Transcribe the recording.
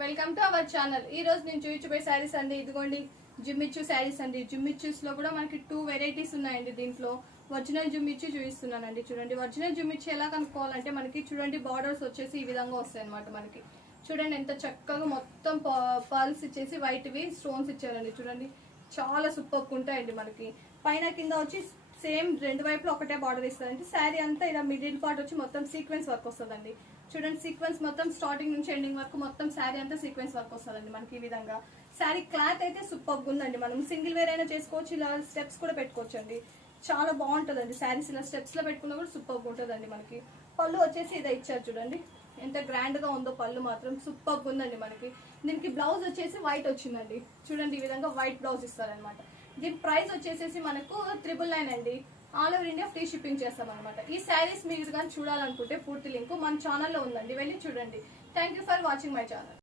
Welcome to our channel. ఈ రోజు నేను చూపించబోయే శారీస్ అండి. ఇదిగోండి జుమ్మిచ్చు శారీస్ అండి. జుమ్మిచ్యూస్ లో కూడా మనకి 2 వెరైటీస్ ఉన్నాయండి. దీంట్లో ఒరిజినల్ జుమ్మిచ్చు చూపిస్తున్నానండి. చూడండి ఒరిజినల్ జుమ్మిచ్చు ఎలా కనుక్కోవాలంటే మనకి చూడండి బార్డర్స్ వచ్చేసి ఈ విధంగా వస్తాయి అనమాట. మనకి చూడండి ఎంత చక్కగా మొత్తం పర్ల్స్ ఇచ్చేసి వైట్ వి స్టోన్స్ ఇచ్చారండి. చూడండి చాలా సూపర్ ఉంటాయండి. మనకి పైన కింద వచ్చి సేమ్ రెండు వైపులో ఒకటే బార్డర్ ఇస్తారండి. శారీ అంతా ఇలా మిడిల్ పార్ట్ వచ్చి మొత్తం సీక్వెన్స్ వర్క్ వస్తుందండి. చూడండి సీక్వెన్స్ మొత్తం స్టార్టింగ్ నుంచి ఎండింగ్ వరకు మొత్తం శారీ అంతా సీక్వెన్స్ వర్క్ వస్తుందండి. మనకి ఈ విధంగా శారీ క్లాత్ అయితే సూపర్ ఉందండి. మనం సింగిల్ వేర్ అయినా చేసుకోవచ్చు, ఇలా స్టెప్స్ కూడా పెట్టుకోవచ్చు అండి. చాలా బాగుంటుందండి. శారీస్ ఇలా స్టెప్స్ లో పెట్టుకున్నా కూడా సూపర్ ఉంటుందండి. మనకి పళ్ళు వచ్చేసి ఇదే ఇచ్చారు. చూడండి ఎంత గ్రాండ్ గా ఉందో పళ్ళు మాత్రం సూపర్ ఉందండి. మనకి దీనికి బ్లౌజ్ వచ్చేసి వైట్ వచ్చిందండి. చూడండి ఈ విధంగా వైట్ బ్లౌజ్ ఇస్తారనమాట. దీని ప్రైస్ వచ్చేసేసి మనకు 999 అండి. All over India free shipping చేస్తాం అనమాట. ఈ శారీస్ మీరు కానీ చూడాలనుకుంటే పూర్తి లింక్ మన ఛానల్లో ఉందండి, వెళ్ళి చూడండి. Thank for watching my channel.